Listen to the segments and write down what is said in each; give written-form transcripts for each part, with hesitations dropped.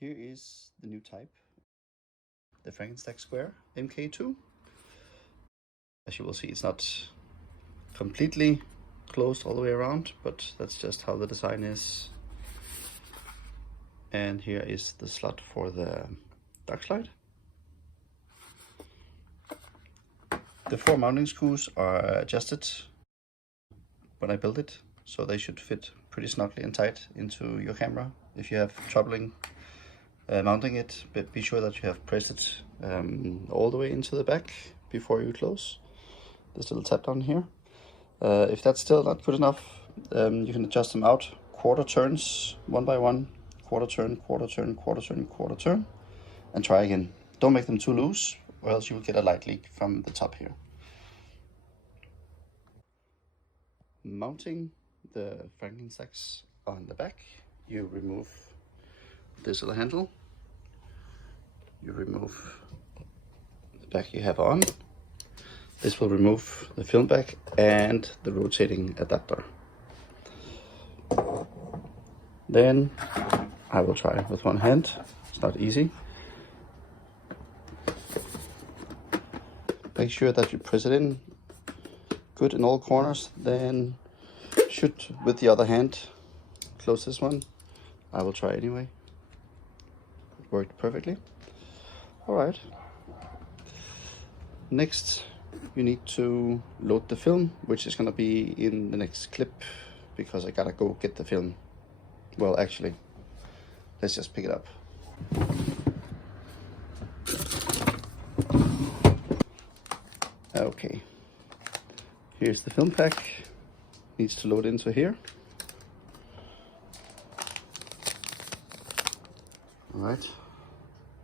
Here is the new type, the Frankenstax Square Mk2. As you will see, it's not completely closed all the way around, but that's just how the design is. And here is the slot for the dark slide. The 4 mounting screws are adjusted when I built it, so they should fit pretty snugly and tight into your camera. If you have trouble mounting it, but be sure that you have pressed it all the way into the back before you close this little tab down here. If that's still not good enough, you can adjust them out quarter turns, one by one, quarter turn, quarter turn, quarter turn, quarter turn, and try again. Don't make them too loose, or else you will get a light leak from the top here. Mounting the Frankinstax on the back, you remove this little handle, you remove the back you have on. This will remove the film back and the rotating adapter. Then I will try with one hand. It's not easy. Make sure that you press it in good in all corners. Then should with the other hand close this one. I will try anyway. It worked perfectly. All right. Next, you need to load the film, which is gonna be in the next clip because I gotta go get the film. Well, actually, let's just pick it up. Okay, here's the film pack. Needs to load into here. All right,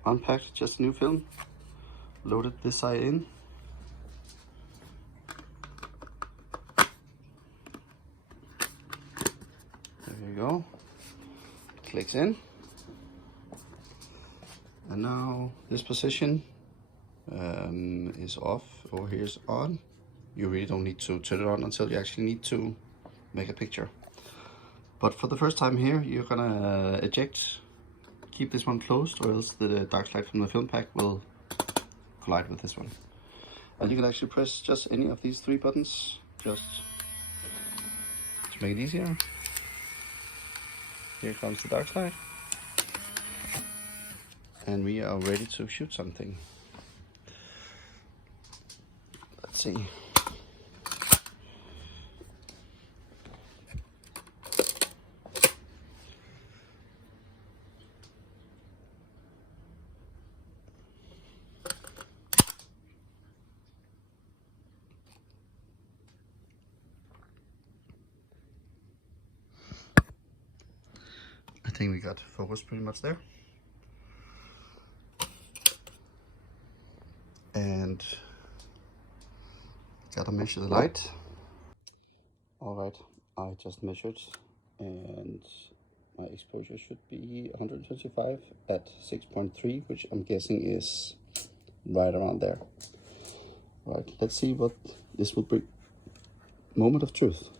unpacked, just a new film. Loaded this side in. There you go. Clicks in. And now this position is off, or here's on. You really don't need to turn it on until you actually need to make a picture. But for the first time here, you're gonna eject. Keep this one closed, or else the dark slide from the film pack will collide with this one. And you can actually press just any of these 3 buttons just to make it easier. Here comes the dark slide. And we are ready to shoot something. Let's see. I think we got focus pretty much there. And gotta measure the light. All right, I just measured, and my exposure should be 125 at 6.3, which I'm guessing is right around there. All right, let's see what this will bring. Moment of truth.